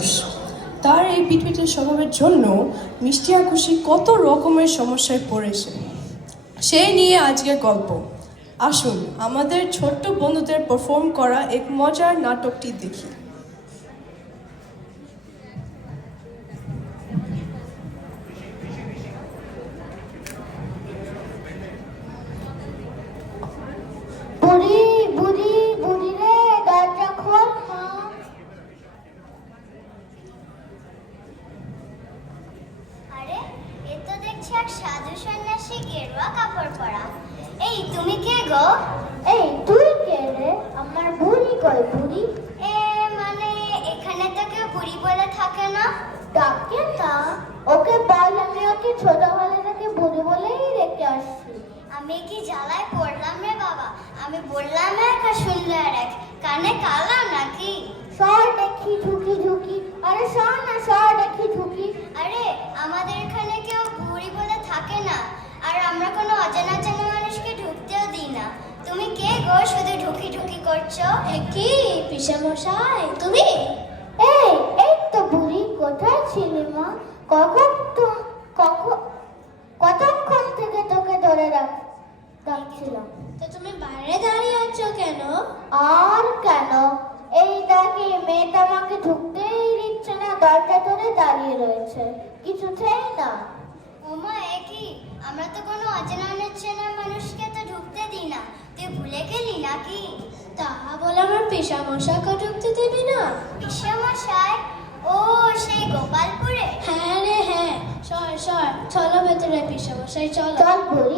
মানুষ। তার এই পিটপিটে স্বভাবের জন্য মিষ্টি খুশি কত রকমের সমস্যায় পড়েছে, সেই নিয়ে আজকের গল্প। আসুন আমাদের ছোট্ট বন্ধুদের পারফর্ম করা এক মজার নাটকটি দেখি। বুড়ি বুড়ি বুড়ি রে, দরজা খোল মা। আরে, এ তো দেখছি এক সাধু সন্ন্যাসী গেরুয়া কাপড় পরা। এই তুমি কে গো? এই তুই কে রে? আমার বুড়ি কই বুড়ি? মানে এখানে তো কেউ বুড়ি বলে থাকে না। ডাকে না, ওকে বল আমি ওকে ছোটবেলা থেকে বুড়ি বলেই রেখে আসছি। আমি কি জ্বালায় পড়লাম রে বাবা? আমি বললাম এক আর শুনলে আর এক, কানে কালা নাকি? সর দেখি ঝুঁকি ঝুঁকি, আরে সর না, সর দেখি ঝুঁকি। আরে, আমাদের এখানে কেউ বুড়ি বলে থাকে না, আর আমরা কোনো অজানা জানা মানুষকে ঢুকতেও দিই না। তুমি কে গো, শুধু ঢুকি ঢুকি করছো? কি পিসেমশাই তুমি? এই এই তো বুড়ি, কোথায় ছিলি মা? কতক্ষণ থেকে তোকে ধরে রাখছিলাম। তো তুমি বাইরে দাঁড়িয়ে আছো কেন? আর কেন, এই দেখে মেয়েটা আমাকে ঢুকতেই দিচ্ছে না, দরজা ধরে দাঁড়িয়ে রয়েছে, কিছুতেই না। ওমা, কি আমরা তো কোনো অজানা অচেনা মানুষকে তো ঢুকতে দিই না। তুই ভুলে গেলি নাকি? তা বলে আমার পিসামশাইকে ঢুকতে দেবে না? পিসেমশাই? ও, সেই গোপালপুরে? হ্যাঁ রে হ্যাঁ, সর চলো ভেতরে পিসামশাই, চলো। চল বুড়ি।